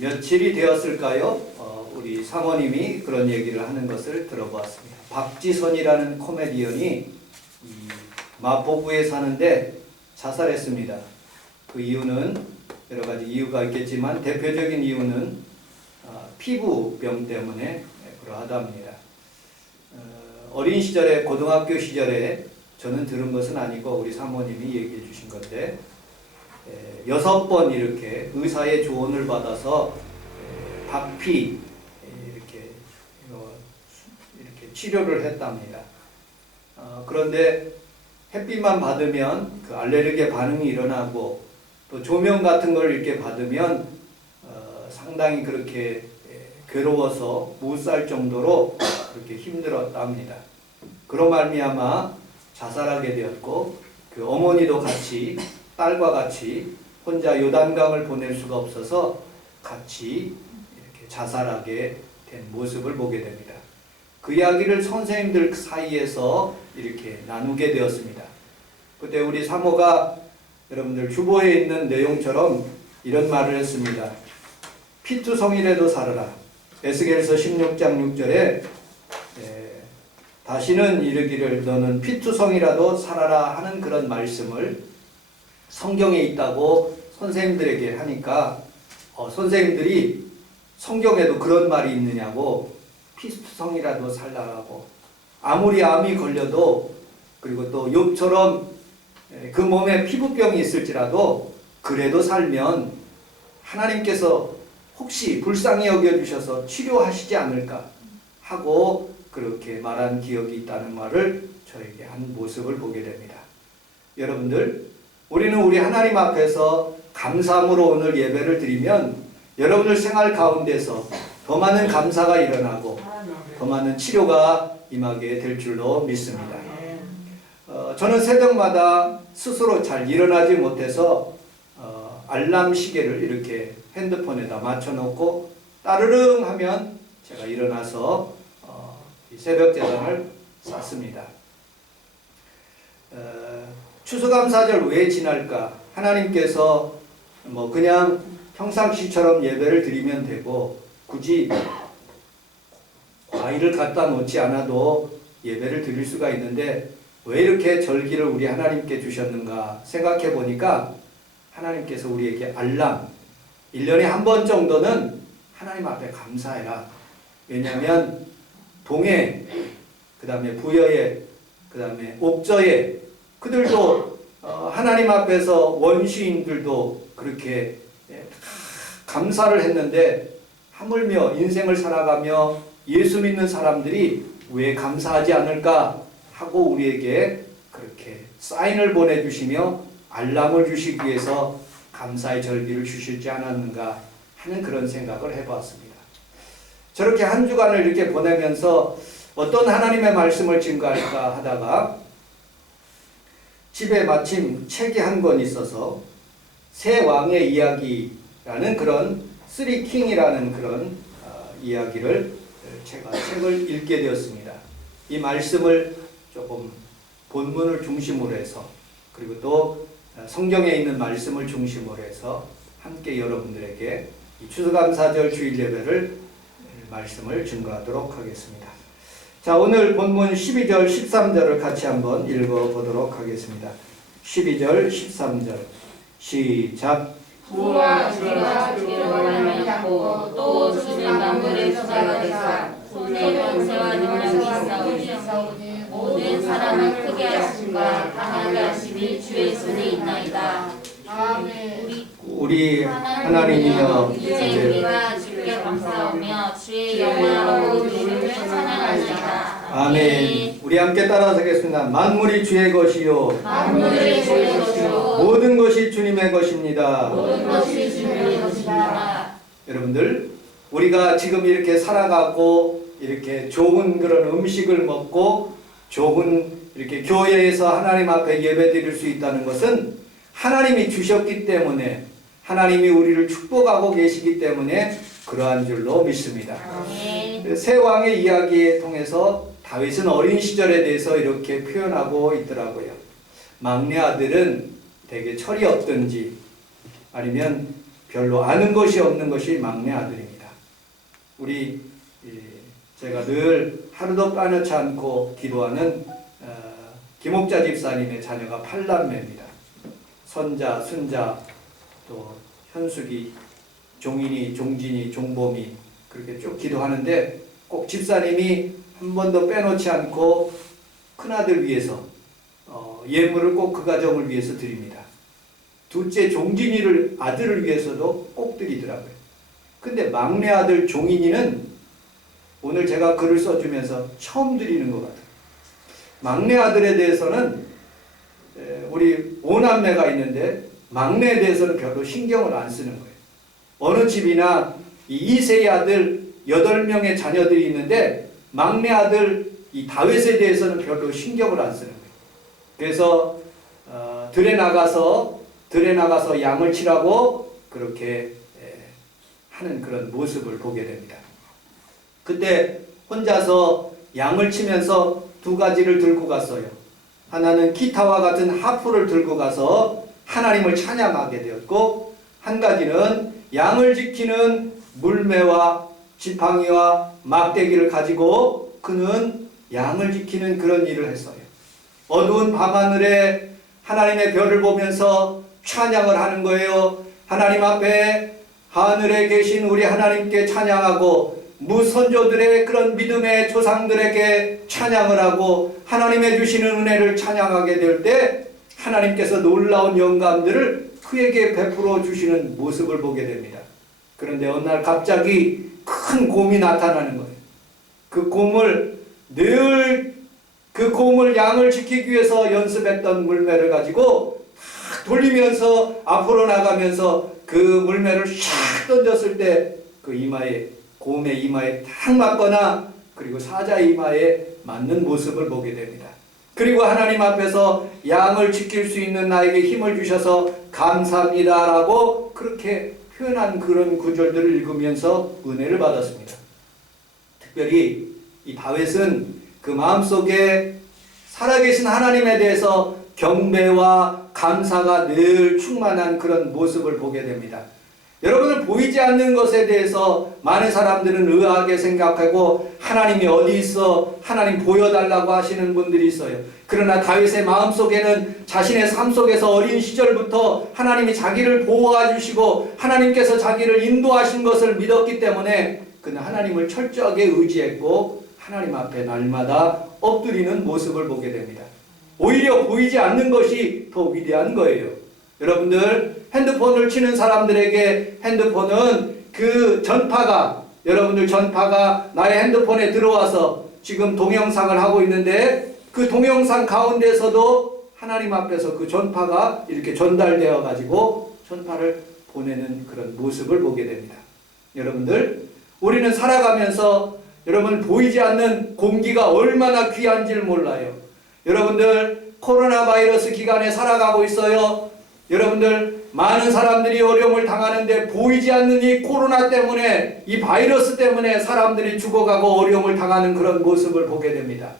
며칠이 되었을까요? 우리 사모님이 그런 얘기를 하는 것을 들어보았습니다. 박지선이라는 코미디언이 이 마포구에 사는데 자살했습니다. 그 이유는 여러 가지 이유가 있겠지만 대표적인 이유는 피부병 때문에 그러하답니다. 어린 시절에 고등학교 시절에 저는 들은 것은 아니고 우리 사모님이 얘기해 주신 건데 6번 이렇게 의사의 조언을 받아서 박피 이렇게 치료를 했답니다. 그런데 햇빛만 받으면 그 알레르기 반응이 일어나고 또 조명 같은 걸 이렇게 받으면 상당히 그렇게 괴로워서 못 살 정도로 그렇게 힘들었답니다. 그로 말미암아 자살하게 되었고 그 어머니도 같이 딸과 같이 혼자 요단강을 보낼 수가 없어서 같이 이렇게 자살하게 된 모습을 보게 됩니다. 그 이야기를 선생님들 사이에서 이렇게 나누게 되었습니다. 그때 우리 사모가 여러분들 주보에 있는 내용처럼 이런 말을 했습니다. 피투성이라도 살아라. 에스겔서 16장 6절에 다시는 이르기를 너는 피투성이라도 살아라 하는 그런 말씀을 성경에 있다고 선생님들에게 하니까 선생님들이 성경에도 그런 말이 있느냐고 피투성이라도 살라고 아무리 암이 걸려도 그리고 또 욥처럼 그 몸에 피부병이 있을지라도 그래도 살면 하나님께서 혹시 불쌍히 여겨주셔서 치료하시지 않을까 하고 그렇게 말한 기억이 있다는 말을 저에게 한 모습을 보게 됩니다. 여러분들 우리는 우리 하나님 앞에서 감사함으로 오늘 예배를 드리면 여러분들 생활 가운데서 더 많은 감사가 일어나고 더 많은 치료가 임하게 될 줄로 믿습니다. 저는 새벽마다 스스로 잘 일어나지 못해서 알람 시계를 이렇게 핸드폰에다 맞춰놓고 따르릉 하면 제가 일어나서 새벽 제단을 쌓습니다. 추수감사절 왜 지날까? 하나님께서 그냥 평상시처럼 예배를 드리면 되고 굳이 과일을 갖다 놓지 않아도 예배를 드릴 수가 있는데 왜 이렇게 절기를 우리 하나님께 주셨는가 생각해 보니까 하나님께서 우리에게 알람 1년에 한 번 정도는 하나님 앞에 감사해라. 왜냐하면 동해, 그 다음에 부여에, 그 다음에 옥저에 그들도 하나님 앞에서 원시인들도 그렇게 감사를 했는데 하물며 인생을 살아가며 예수 믿는 사람들이 왜 감사하지 않을까 하고 우리에게 그렇게 사인을 보내주시며 알람을 주시기 위해서 감사의 절기를 주시지 않았는가 하는 그런 생각을 해보았습니다. 저렇게 한 주간을 이렇게 보내면서 어떤 하나님의 말씀을 증거할까 하다가 집에 마침 책이 한 권 있어서 새 왕의 이야기라는 그런 쓰리 킹이라는 그런 이야기를 제가 책을 읽게 되었습니다. 이 말씀을 조금 본문을 중심으로 해서 그리고 또 성경에 있는 말씀을 중심으로 해서 함께 여러분들에게 이 추수감사절 주일 예배를 말씀을 증거하도록 하겠습니다. 자, 오늘 본문 12절 13절을 같이 한번 읽어보도록 하겠습니다. 12절 13절 시작. 부와 주가 주를 말미암고 또 주는 만물의 주가 되사 손에 권세와 능력이 있사오니 모든 사람을 크게 하심과 강하게 하심이 주의 손에 있나이다. 아멘. 우리 하나님이여 이제 우리가 주께 감사하며 주의 영광으로 이름을 찬양하리이다. 아멘. 우리 함께 따라서겠습니다. 만물이 주의 것이요 만물이 주의 것이요 모든 것이 주님의 것입니다. 모든 것이 주님의 것입니다. 여러분들 우리가 지금 이렇게 살아가고 이렇게 좋은 그런 음식을 먹고 좋은 이렇게 교회에서 하나님 앞에 예배 드릴 수 있다는 것은 하나님이 주셨기 때문에 하나님이 우리를 축복하고 계시기 때문에 그러한 줄로 믿습니다. 새 왕의 이야기에 통해서 다윗은 어린 시절에 대해서 이렇게 표현하고 있더라고요. 막내 아들은 되게 철이 없든지 아니면 별로 아는 것이 없는 것이 막내 아들입니다. 제가 늘 하루도 빠놓지 않고 기도하는 김옥자 집사님의 자녀가 8남매입니다. 선자, 순자, 또 현숙이, 종인이, 종진이, 종범이 그렇게 쭉 기도하는데 꼭 집사님이 한 번도 빼놓지 않고 큰아들 위해서 예물을 꼭 그 가정을 위해서 드립니다. 둘째 종진이를 아들을 위해서도 꼭 드리더라고요. 근데 막내 아들 종인이는 오늘 제가 글을 써주면서 처음 드리는 것 같아요. 막내 아들에 대해서는 우리 5남매가 있는데 막내에 대해서는 별로 신경을 안 쓰는 거예요. 어느 집이나 이 2세의 아들 8명의 자녀들이 있는데 막내 아들 이 다윗에 대해서는 별로 신경을 안 쓰는 거예요. 그래서 들에 나가서 양을 치라고 그렇게 하는 그런 모습을 보게 됩니다. 그때 혼자서 양을 치면서 2가지를 들고 갔어요. 하나는 기타와 같은 하프를 들고 가서 하나님을 찬양하게 되었고, 한 가지는 양을 지키는 물매와 지팡이와 막대기를 가지고 그는 양을 지키는 그런 일을 했어요. 어두운 밤하늘에 하나님의 별을 보면서 찬양을 하는 거예요. 하나님 앞에 하늘에 계신 우리 하나님께 찬양하고 무선조들의 그런 믿음의 조상들에게 찬양을 하고 하나님의 주시는 은혜를 찬양하게 될 때 하나님께서 놀라운 영감들을 그에게 베풀어 주시는 모습을 보게 됩니다. 그런데 어느 날 갑자기 큰 곰이 나타나는 거예요. 그 곰을 양을 지키기 위해서 연습했던 물매를 가지고 탁 돌리면서 앞으로 나가면서 그 물매를 샥 던졌을 때 그 곰의 이마에 탁 맞거나 그리고 사자의 이마에 맞는 모습을 보게 됩니다. 그리고 하나님 앞에서 양을 지킬 수 있는 나에게 힘을 주셔서 감사합니다라고 그렇게 표현한 그런 구절들을 읽으면서 은혜를 받았습니다. 특별히 이 다윗은 그 마음속에 살아계신 하나님에 대해서 경배와 감사가 늘 충만한 그런 모습을 보게 됩니다. 여러분은 보이지 않는 것에 대해서 많은 사람들은 의아하게 생각하고 하나님이 어디 있어? 하나님 보여달라고 하시는 분들이 있어요. 그러나 다윗의 마음속에는 자신의 삶 속에서 어린 시절부터 하나님이 자기를 보호해 주시고 하나님께서 자기를 인도하신 것을 믿었기 때문에 그는 하나님을 철저하게 의지했고 하나님 앞에 날마다 엎드리는 모습을 보게 됩니다. 오히려 보이지 않는 것이 더 위대한 거예요. 여러분들 핸드폰을 치는 사람들에게 핸드폰은 그 전파가 나의 핸드폰에 들어와서 지금 동영상을 하고 있는데 그 동영상 가운데서도 하나님 앞에서 그 전파가 이렇게 전달되어 가지고 전파를 보내는 그런 모습을 보게 됩니다. 여러분들 우리는 살아가면서 여러분 보이지 않는 공기가 얼마나 귀한지를 몰라요. 여러분들 코로나 바이러스 기간에 살아가고 있어요. 여러분들 많은 사람들이 어려움을 당하는데 보이지 않는 이 코로나 때문에 이 바이러스 때문에 사람들이 죽어가고 어려움을 당하는 그런 모습을 보게 됩니다.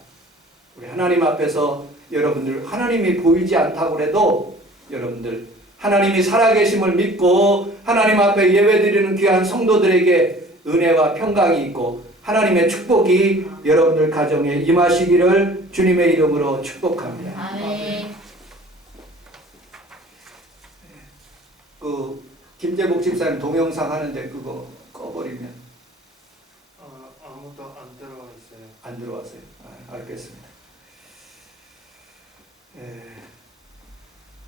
우리 하나님 앞에서 여러분들 하나님이 보이지 않다고 해도 여러분들 하나님이 살아계심을 믿고 하나님 앞에 예배드리는 귀한 성도들에게 은혜와 평강이 있고 하나님의 축복이 여러분들 가정에 임하시기를 주님의 이름으로 축복합니다. 아멘. 그 김재복 집사님 동영상 하는데 그거 꺼버리면 아무도 안 들어와 있어요. 안 들어왔어요. 알겠습니다.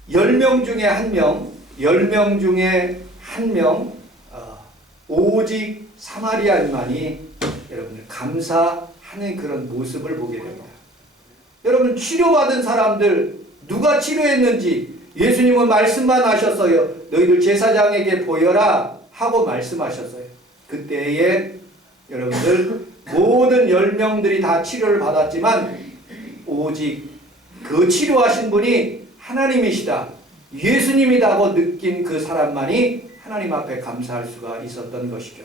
10명 중에 1명, 10명 중에 1명, 오직 사마리아인만이 여러분들 감사하는 그런 모습을 보게 됩니다. 여러분 치료받은 사람들 누가 치료했는지 예수님은 말씀만 하셨어요. 너희들 제사장에게 보여라 하고 말씀하셨어요. 그때에 여러분들 모든 10명들이 다 치료를 받았지만 오직 그 치료하신 분이 하나님이시다, 예수님이다고 느낀 그 사람만이 하나님 앞에 감사할 수가 있었던 것이죠.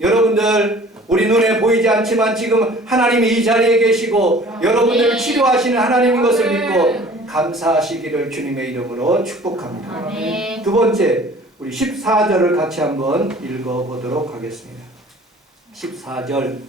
여러분들 우리 눈에 보이지 않지만 지금 하나님이 이 자리에 계시고 여러분들을 치료하시는 하나님인 것을 믿고 감사하시기를 주님의 이름으로 축복합니다. 아멘. 두 번째, 우리 14절을 같이 한번 읽어보도록 하겠습니다. 14절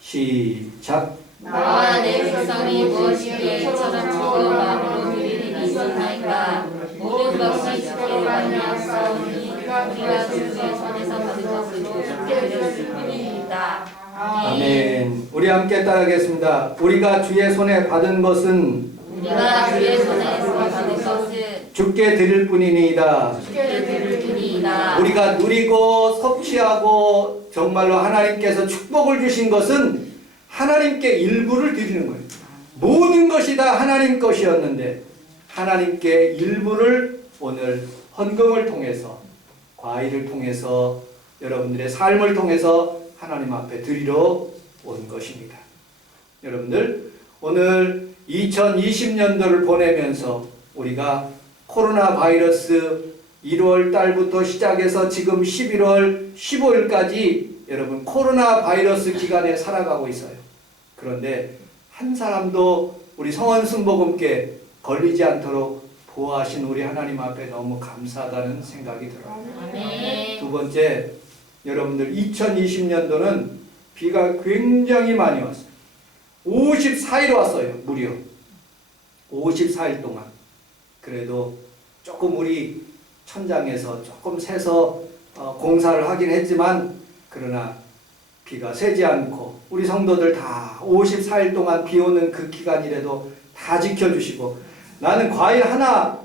시작. 나와 내 백성이 무엇이기에 이처럼 즐거운 마음으로 드리는 있었나이까. 모든 것이 주께로 말미암사오니 우리가 주의 손에서 받은 것으로 주께 드렸을 뿐이니이다. 아멘. 우리 함께 따라하겠습니다. 우리가 주의 손에 받은 것은 우리가 주의 손에서 받은 것은 주께 드릴 뿐이니이다. 주께 드릴 뿐이이다. 우리가 누리고 섭취하고 정말로 하나님께서 축복을 주신 것은 하나님께 일부를 드리는 거예요. 모든 것이 다 하나님 것이었는데 하나님께 일부를 오늘 헌금을 통해서, 과일을 통해서, 여러분들의 삶을 통해서 하나님 앞에 드리러 온 것입니다. 여러분들, 오늘 2020년도를 보내면서 우리가 코로나 바이러스 1월 달부터 시작해서 지금 11월 15일까지 여러분 코로나 바이러스 기간에 살아가고 있어요. 그런데 한 사람도 우리 성원 순복음께 걸리지 않도록 보호하신 우리 하나님 앞에 너무 감사하다는 생각이 들어요. 아멘. 두 번째, 여러분들 2020년도는 비가 굉장히 많이 왔어요. 54일 왔어요. 무려 54일 동안. 그래도 조금 우리 천장에서 조금 새서 공사를 하긴 했지만 그러나 비가 새지 않고 우리 성도들 다 54일 동안 비 오는 그 기간이라도 다 지켜주시고, 나는 과일 하나,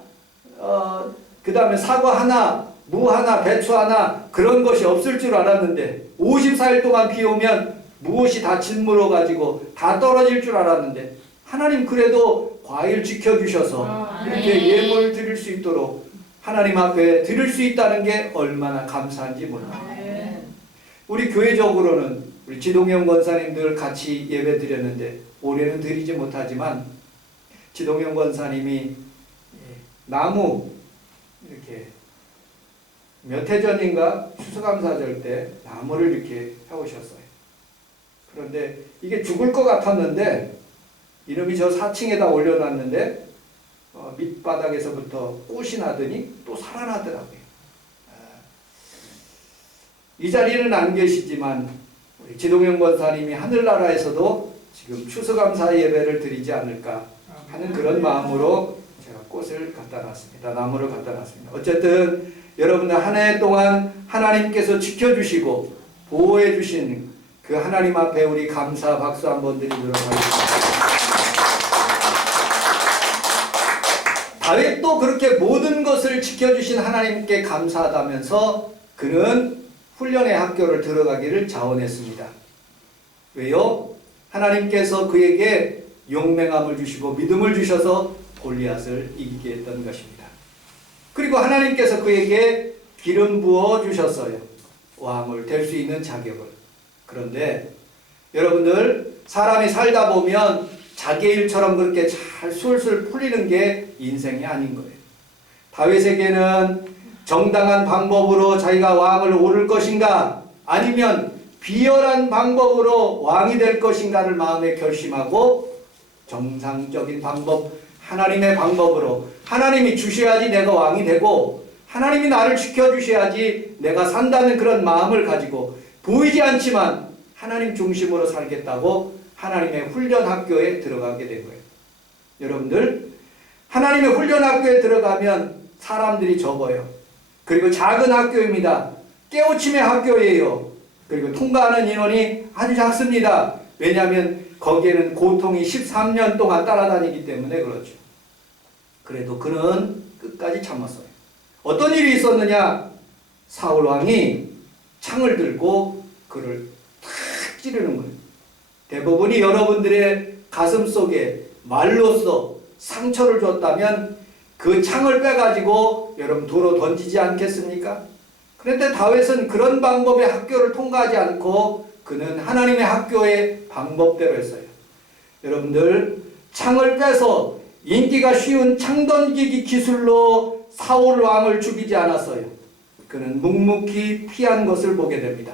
그 다음에 사과 하나, 무 하나, 배추 하나 그런 것이 없을 줄 알았는데 54일 동안 비 오면 무엇이 다 짓물어 가지고 다 떨어질 줄 알았는데 하나님 그래도 과일 지켜주셔서 이렇게 예물을 드릴 수 있도록 하나님 앞에 드릴 수 있다는 게 얼마나 감사한지 몰라요. 우리 교회적으로는 우리 지동영 권사님들 같이 예배 드렸는데 올해는 드리지 못하지만 지동영 권사님이 나무 이렇게 몇 해 전인가 추수감사절 때 나무를 이렇게 해오셨어요. 그런데 이게 죽을 것 같았는데 이놈이 저 4층에다 올려놨는데 밑바닥에서부터 꽃이 나더니 또 살아나더라고요. 이 자리에는 안 계시지만 우리 지동영 권사님이 하늘나라에서도 지금 추수감사 예배를 드리지 않을까 하는 그런 마음으로 제가 꽃을 갖다 놨습니다. 나무를 갖다 놨습니다. 어쨌든 여러분들 한 해 동안 하나님께서 지켜주시고 보호해 주신 그 하나님 앞에 우리 감사 박수 한번 드리도록 하겠습니다. 다윗도 그렇게 모든 것을 지켜주신 하나님께 감사하다면서 그는 훈련의 학교를 들어가기를 자원했습니다. 왜요? 하나님께서 그에게 용맹함을 주시고 믿음을 주셔서 골리앗을 이기게 했던 것입니다. 그리고 하나님께서 그에게 기름 부어 주셨어요. 왕을 될 수 있는 자격을. 그런데 여러분들, 사람이 살다 보면 자기 일처럼 그렇게 잘 술술 풀리는 게 인생이 아닌 거예요. 다윗에게는 정당한 방법으로 자기가 왕을 오를 것인가 아니면 비열한 방법으로 왕이 될 것인가를 마음에 결심하고 정상적인 방법, 하나님의 방법으로 하나님이 주셔야지 내가 왕이 되고 하나님이 나를 지켜주셔야지 내가 산다는 그런 마음을 가지고 보이지 않지만 하나님 중심으로 살겠다고 하나님의 훈련학교에 들어가게 된 거예요. 여러분들, 하나님의 훈련학교에 들어가면 사람들이 적어요. 그리고 작은 학교입니다. 깨우침의 학교예요. 그리고 통과하는 인원이 아주 작습니다. 왜냐하면 거기에는 고통이 13년 동안 따라다니기 때문에 그렇죠. 그래도 그는 끝까지 참았어요. 어떤 일이 있었느냐? 사울 왕이 창을 들고 그를 탁 찌르는 거예요. 대부분이 여러분들의 가슴 속에 말로써 상처를 줬다면 그 창을 빼가지고 여러분 도로 던지지 않겠습니까? 그런데 다윗은 그런 방법의 학교를 통과하지 않고 그는 하나님의 학교의 방법대로 했어요. 여러분들, 창을 빼서 인기가 쉬운 창 던지기 기술로 사울 왕을 죽이지 않았어요. 그는 묵묵히 피한 것을 보게 됩니다.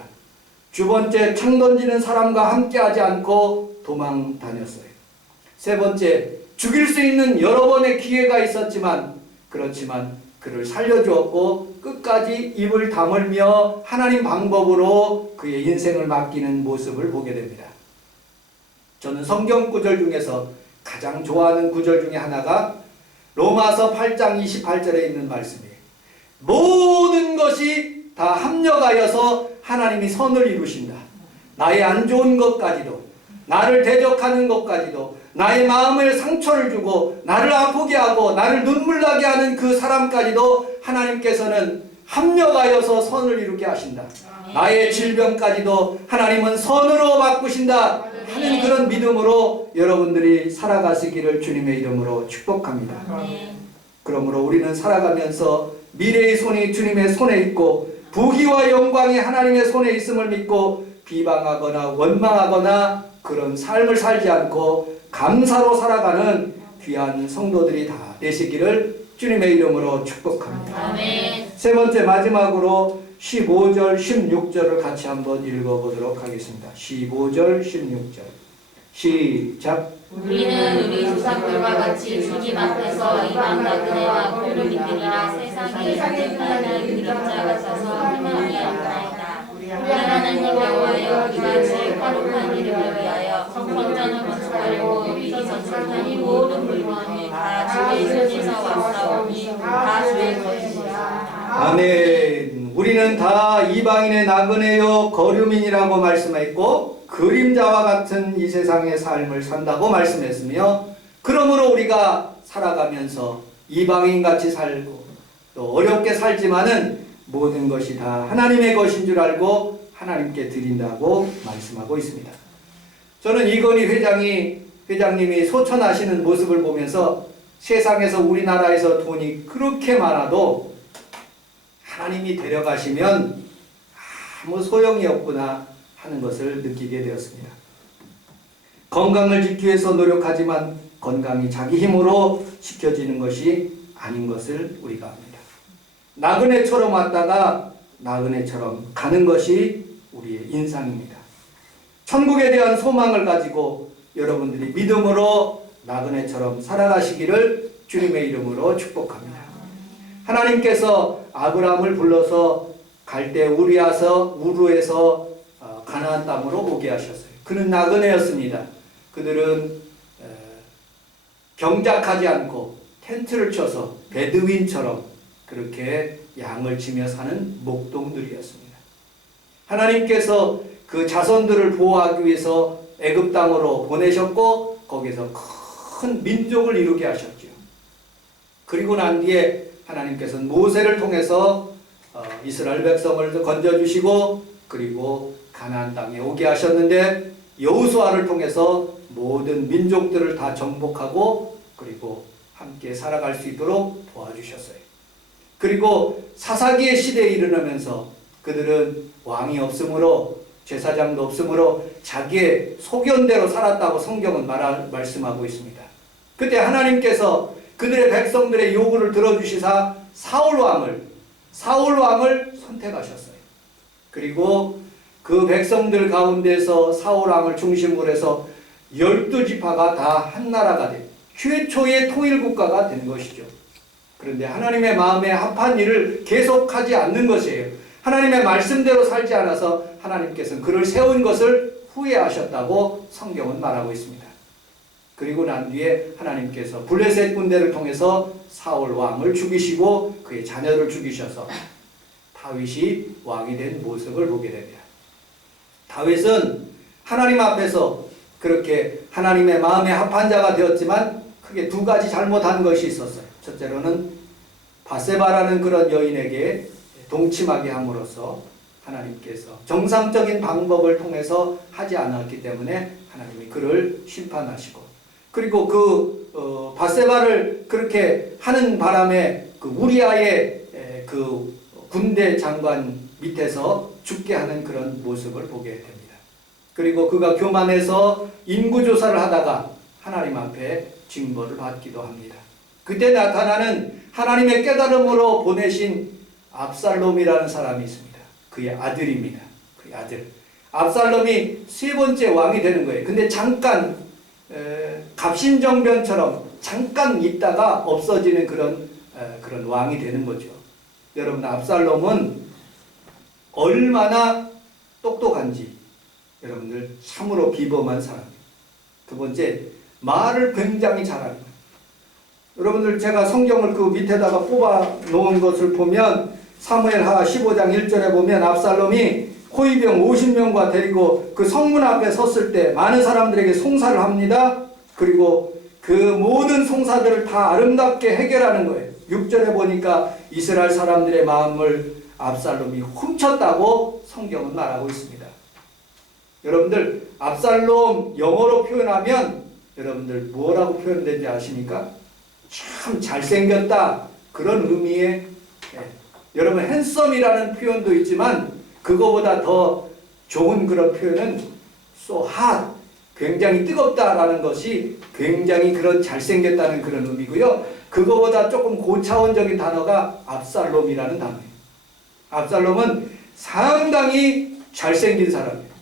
두 번째, 창 던지는 사람과 함께하지 않고 도망 다녔어요. 세 번째, 죽일 수 있는 여러 번의 기회가 있었지만 그렇지만 그를 살려주었고 끝까지 입을 다물며 하나님 방법으로 그의 인생을 맡기는 모습을 보게 됩니다. 저는 성경 구절 중에서 가장 좋아하는 구절 중에 하나가 로마서 8장 28절에 있는 말씀이에요. 모든 것이 다 합력하여서 하나님이 선을 이루신다. 나의 안 좋은 것까지도, 나를 대적하는 것까지도, 나의 마음에 상처를 주고 나를 아프게 하고 나를 눈물 나게 하는 그 사람까지도 하나님께서는 합력하여서 선을 이루게 하신다. 나의 질병까지도 하나님은 선으로 바꾸신다 하는 그런 믿음으로 여러분들이 살아가시기를 주님의 이름으로 축복합니다. 그러므로 우리는 살아가면서 미래의 손이 주님의 손에 있고 부귀와 영광이 하나님의 손에 있음을 믿고 비방하거나 원망하거나 그런 삶을 살지 않고 감사로 살아가는 귀한 성도들이 다 되시기를 주님의 이름으로 축복합니다. 아멘. 세 번째 마지막으로 15절 16절을 같이 한번 읽어보도록 하겠습니다. 15절 16절 시작. 우리는 우리 조상들과 같이 주님 앞에서 이방 나그네와 고르기들이라 세상에 존재하는 그림자 같아서 희망이 없나이다. 우리 하나님을 위하여 우리가 제일 거룩한 이름을 위하여 성전을 건축하려고 미리 건축한 이 모든 물건이 다 주의 손에서 왔사오니 다 주의 것이니라. 아멘. 우리는 다 이방인의 나그네요 거류민이라고 말씀했고 그림자와 같은 이 세상의 삶을 산다고 말씀했으며, 그러므로 우리가 살아가면서 이방인같이 살고 또 어렵게 살지만은 모든 것이 다 하나님의 것인 줄 알고 하나님께 드린다고 말씀하고 있습니다. 저는 이건희 회장님이 소천하시는 모습을 보면서 세상에서 우리나라에서 돈이 그렇게 많아도 하나님이 데려가시면 아무 소용이 없구나 하는 것을 느끼게 되었습니다. 건강을 지키기 위해서 노력하지만 건강이 자기 힘으로 지켜지는 것이 아닌 것을 우리가 압니다. 나그네처럼 왔다가 나그네처럼 가는 것이 우리의 인상입니다. 천국에 대한 소망을 가지고 여러분들이 믿음으로 나그네처럼 살아가시기를 주님의 이름으로 축복합니다. 하나님께서 아브라함을 불러서 갈대 우르에서 가나안 땅으로 오게 하셨어요. 그는 나그네였습니다. 그들은 경작하지 않고 텐트를 쳐서 베드윈처럼 그렇게 양을 치며 사는 목동들이었습니다. 하나님께서 그 자손들을 보호하기 위해서 애굽 땅으로 보내셨고 거기서 큰 민족을 이루게 하셨죠. 그리고 난 뒤에 하나님께서는 모세를 통해서 이스라엘 백성을 건져주시고 그리고 가나안 땅에 오게 하셨는데 여호수아를 통해서 모든 민족들을 다 정복하고 그리고 함께 살아갈 수 있도록 도와주셨어요. 그리고 사사기의 시대에 이르면서 그들은 왕이 없으므로 제사장도 없으므로 자기의 소견대로 살았다고 성경은 말씀하고 있습니다. 그때 하나님께서 그들의 백성들의 요구를 들어주시사 사울 왕을 선택하셨어요. 그리고 그 백성들 가운데서 사울 왕을 중심으로 해서 12지파가 다 한 나라가 된 최초의 통일국가가 된 것이죠. 그런데 하나님의 마음에 합한 일을 계속하지 않는 것이에요. 하나님의 말씀대로 살지 않아서 하나님께서는 그를 세운 것을 후회하셨다고 성경은 말하고 있습니다. 그리고 난 뒤에 하나님께서 블레셋 군대를 통해서 사울 왕을 죽이시고 그의 자녀를 죽이셔서 다윗이 왕이 된 모습을 보게 됩니다. 다윗은 하나님 앞에서 그렇게 하나님의 마음에 합한 자가 되었지만 크게 두 가지 잘못한 것이 있었어요. 첫째로는 바세바라는 그런 여인에게 동침하게 함으로써 하나님께서 정상적인 방법을 통해서 하지 않았기 때문에 하나님이 그를 심판하시고, 그리고 그 바세바를 그렇게 하는 바람에 그 우리아의 그 군대 장관 밑에서 죽게 하는 그런 모습을 보게 됩니다. 그리고 그가 교만해서 인구조사를 하다가 하나님 앞에 징벌을 받기도 합니다. 그때 나타나는 하나님의 깨달음으로 보내신 압살롬이라는 사람이 있습니다. 그의 아들입니다. 그의 아들. 압살롬이 세 번째 왕이 되는 거예요. 근데 잠깐 갑신정변처럼 잠깐 있다가 없어지는 그런 왕이 되는 거죠. 여러분, 압살롬은 얼마나 똑똑한지 여러분들 참으로 비범한 사람이에요. 두 번째, 말을 굉장히 잘하는 거예요. 여러분들, 제가 성경을 그 밑에다가 뽑아 놓은 것을 보면 사무엘하 15장 1절에 보면 압살롬이 호위병 50명과 데리고 그 성문 앞에 섰을 때 많은 사람들에게 송사를 합니다. 그리고 그 모든 송사들을 다 아름답게 해결하는 거예요. 6절에 보니까 이스라엘 사람들의 마음을 압살롬이 훔쳤다고 성경은 말하고 있습니다. 여러분들, 압살롬 영어로 표현하면 여러분들 뭐라고 표현되는지 아십니까? 참 잘생겼다, 그런 의미의, 여러분 핸섬이라는 표현도 있지만 그거보다 더 좋은 그런 표현은 so hot, 굉장히 뜨겁다라는 것이 굉장히 그런 잘생겼다는 그런 의미고요. 그거보다 조금 고차원적인 단어가 압살롬이라는 단어예요. 압살롬은 상당히 잘생긴 사람이에요.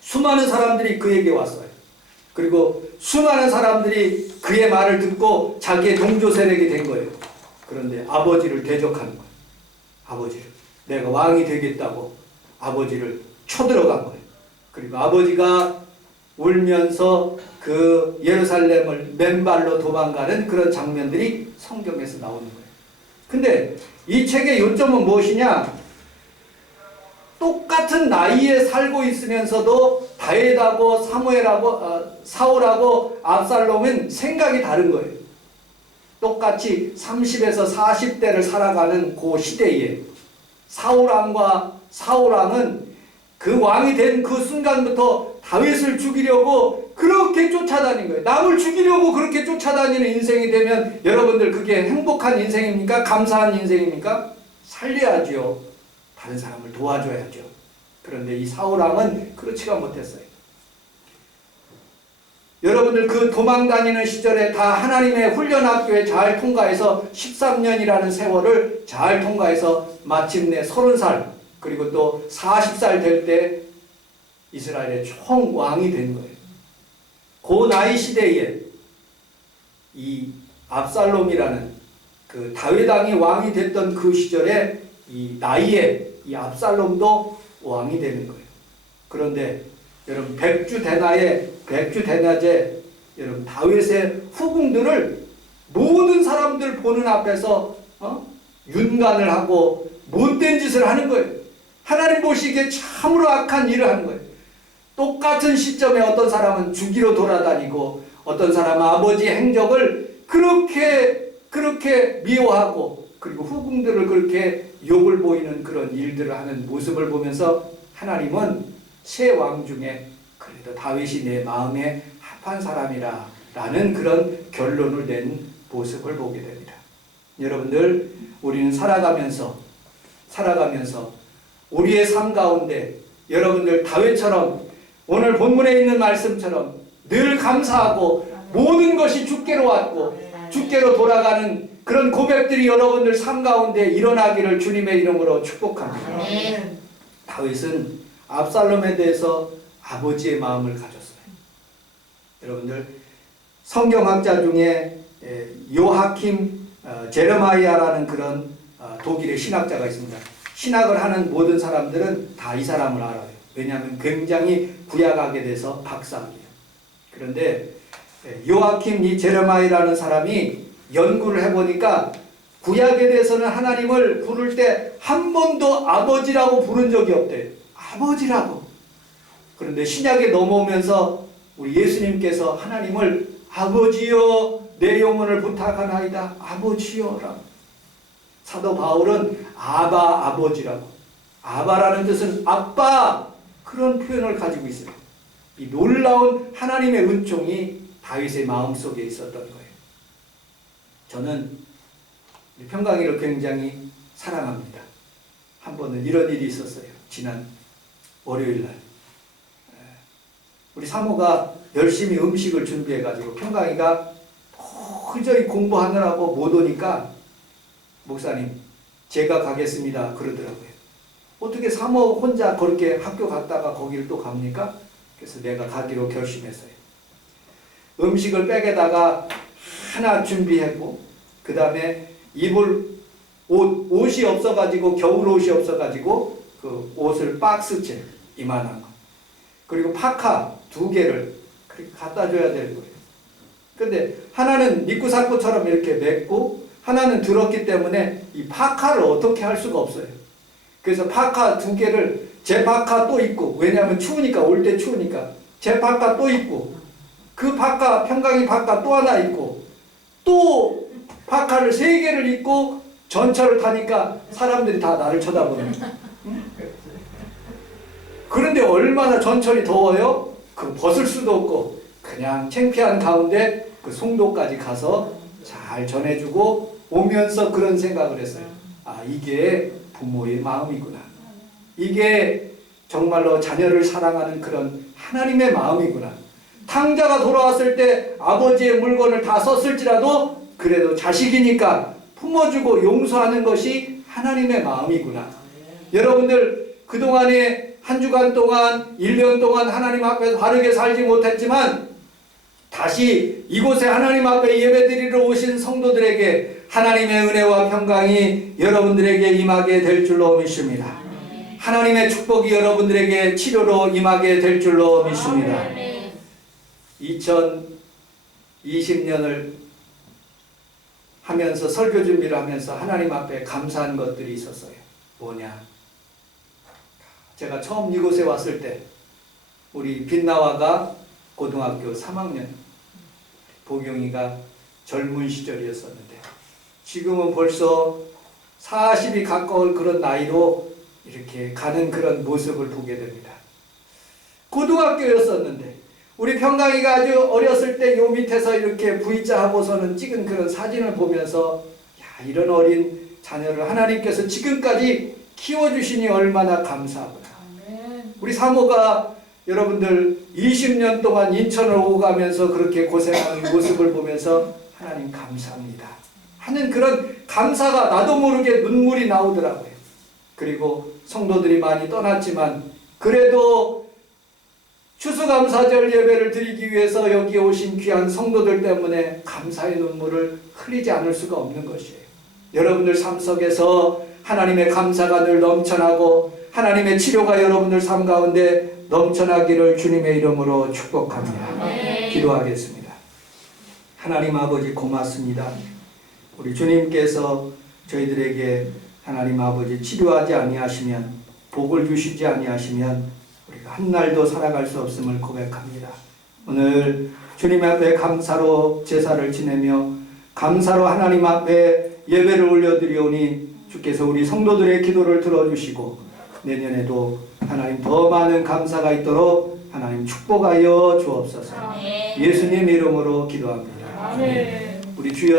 수많은 사람들이 그에게 왔어요. 그리고 수많은 사람들이 그의 말을 듣고 자기의 동조 세력이 된 거예요. 그런데 아버지를 대적하는 거예요. 아버지를. 내가 왕이 되겠다고 아버지를 쳐들어간 거예요. 그리고 아버지가 울면서 그 예루살렘을 맨발로 도망가는 그런 장면들이 성경에서 나오는 거예요. 근데 이 책의 요점은 무엇이냐? 똑같은 나이에 살고 있으면서도 다윗하고 사울하고 압살롬은 생각이 다른 거예요. 똑같이 30에서 40대를 살아가는 그 시대에 사울왕과 사울왕은 그 왕이 된 그 순간부터 다윗을 죽이려고 그렇게 쫓아다닌 거예요. 남을 죽이려고 그렇게 쫓아다니는 인생이 되면 여러분들 그게 행복한 인생입니까? 감사한 인생입니까? 살려야죠. 다른 사람을 도와줘야죠. 그런데 이 사울왕은 그렇지가 못했어요. 여러분들 그 도망다니는 시절에 다 하나님의 훈련학교에 잘 통과해서 13년이라는 세월을 잘 통과해서 마침내 30살 그리고 또 40살 될 때 이스라엘의 총왕이 된 거예요. 그 나이 시대에 이 압살롬이라는 그 다윗 왕이 왕이 됐던 그 시절에 이 나이에 이 압살롬도 왕이 되는 거예요. 그런데 여러분 백주대낮에 여러분 다윗의 후궁들을 모든 사람들 보는 앞에서 윤간을 하고 못된 짓을 하는 거예요. 하나님 보시기에 참으로 악한 일을 하는 거예요. 똑같은 시점에 어떤 사람은 죽이러 돌아다니고 어떤 사람은 아버지의 행적을 그렇게 미워하고 그리고 후궁들을 그렇게 욕을 보이는 그런 일들을 하는 모습을 보면서 하나님은 세 왕 중에 그래도 다윗이 내 마음에 합한 사람이라 라는 그런 결론을 낸 모습을 보게 됩니다. 여러분들, 우리는 살아가면서 우리의 삶 가운데 여러분들 다윗처럼 오늘 본문에 있는 말씀처럼 늘 감사하고 모든 것이 주께로 왔고 주께로 돌아가는 그런 고백들이 여러분들 삶 가운데 일어나기를 주님의 이름으로 축복합니다. 다윗은 압살롬에 대해서 아버지의 마음을 가졌어요. 여러분들 성경학자 중에 요하킴 제레마이아라는 그런 독일의 신학자가 있습니다. 신학을 하는 모든 사람들은 다 이 사람을 알아요. 왜냐하면 굉장히 구약학에 대해서 박사학이에요. 그런데 요하킴 이 제레마이라는 사람이 연구를 해보니까 구약에 대해서는 하나님을 부를 때 한 번도 아버지라고 부른 적이 없대요. 아버지라고. 그런데 신약에 넘어오면서 우리 예수님께서 하나님을 아버지여 내 영혼을 부탁하나이다. 아버지여 라고. 사도 바울은 아바 아버지라고. 아바라는 뜻은 아빠, 그런 표현을 가지고 있어요. 이 놀라운 하나님의 은총이 다윗의 마음속에 있었던 거예요. 저는 평강이를 굉장히 사랑합니다. 한 번은 이런 일이 있었어요. 지난 월요일 날 우리 사모가 열심히 음식을 준비해가지고 평강이가 도저히 공부하느라고 못 오니까 목사님 제가 가겠습니다 그러더라고요. 어떻게 사모 혼자 그렇게 학교 갔다가 거기를 또 갑니까? 그래서 내가 가기로 결심했어요. 음식을 백에다가 하나 준비했고 그 다음에 입을 옷이 없어가지고 겨울 옷이 없어가지고 그 옷을 박스째 이만한 거 그리고 파카 2개를 그렇게 갖다 줘야 될 거예요. 근데 하나는 니꾸사꾸처럼 이렇게 맵고 하나는 들었기 때문에 이 파카를 어떻게 할 수가 없어요. 그래서 파카 2개를 제 파카 또 입고 왜냐하면 추우니까 올 때 추우니까 제 파카 또 입고 그 파카 평강이 파카 또 하나 입고 또 파카를 3개를 입고 전철을 타니까 사람들이 다 나를 쳐다보는 거예요. 그런데 얼마나 전철이 더워요? 그 벗을 수도 없고 그냥 창피한 가운데 그 송도까지 가서 잘 전해주고 오면서 그런 생각을 했어요. 아, 이게 부모의 마음이구나. 이게 정말로 자녀를 사랑하는 그런 하나님의 마음이구나. 탕자가 돌아왔을 때 아버지의 물건을 다 썼을지라도 그래도 자식이니까 품어주고 용서하는 것이 하나님의 마음이구나. 여러분들 그동안에 한 주간 동안 1년 동안 하나님 앞에서 바르게 살지 못했지만 다시 이곳에 하나님 앞에 예배드리러 오신 성도들에게 하나님의 은혜와 평강이 여러분들에게 임하게 될 줄로 믿습니다. 하나님의 축복이 여러분들에게 치료로 임하게 될 줄로 믿습니다. 2020년을 하면서 설교 준비를 하면서 하나님 앞에 감사한 것들이 있었어요. 뭐냐? 제가 처음 이곳에 왔을 때 우리 빛나와가 고등학교 3학년, 보경이가 젊은 시절이었었는데 지금은 벌써 40이 가까울 그런 나이로 이렇게 가는 그런 모습을 보게 됩니다. 고등학교였었는데 우리 평강이가 아주 어렸을 때 요 밑에서 이렇게 V자 하고서는 찍은 그런 사진을 보면서 야, 이런 어린 자녀를 하나님께서 지금까지 키워주시니 얼마나 감사하구나. 우리 사모가 여러분들 20년 동안 인천을 오고 가면서 그렇게 고생하는 모습을 보면서 하나님 감사합니다 하는 그런 감사가 나도 모르게 눈물이 나오더라고요. 그리고 성도들이 많이 떠났지만 그래도 추수감사절 예배를 드리기 위해서 여기 오신 귀한 성도들 때문에 감사의 눈물을 흘리지 않을 수가 없는 것이에요. 여러분들 삶 속에서 하나님의 감사가 늘 넘쳐나고 하나님의 치료가 여러분들 삶 가운데 넘쳐나기를 주님의 이름으로 축복합니다. 기도하겠습니다. 하나님 아버지 고맙습니다. 우리 주님께서 저희들에게 하나님 아버지 치료하지 아니하시면 복을 주시지 아니하시면 우리가 한 날도 살아갈 수 없음을 고백합니다. 오늘 주님 앞에 감사로 제사를 지내며 감사로 하나님 앞에 예배를 올려드리오니 주께서 우리 성도들의 기도를 들어주시고 내년에도 하나님 더 많은 감사가 있도록 하나님 축복하여 주옵소서. 예수님 이름으로 기도합니다. 우리 주여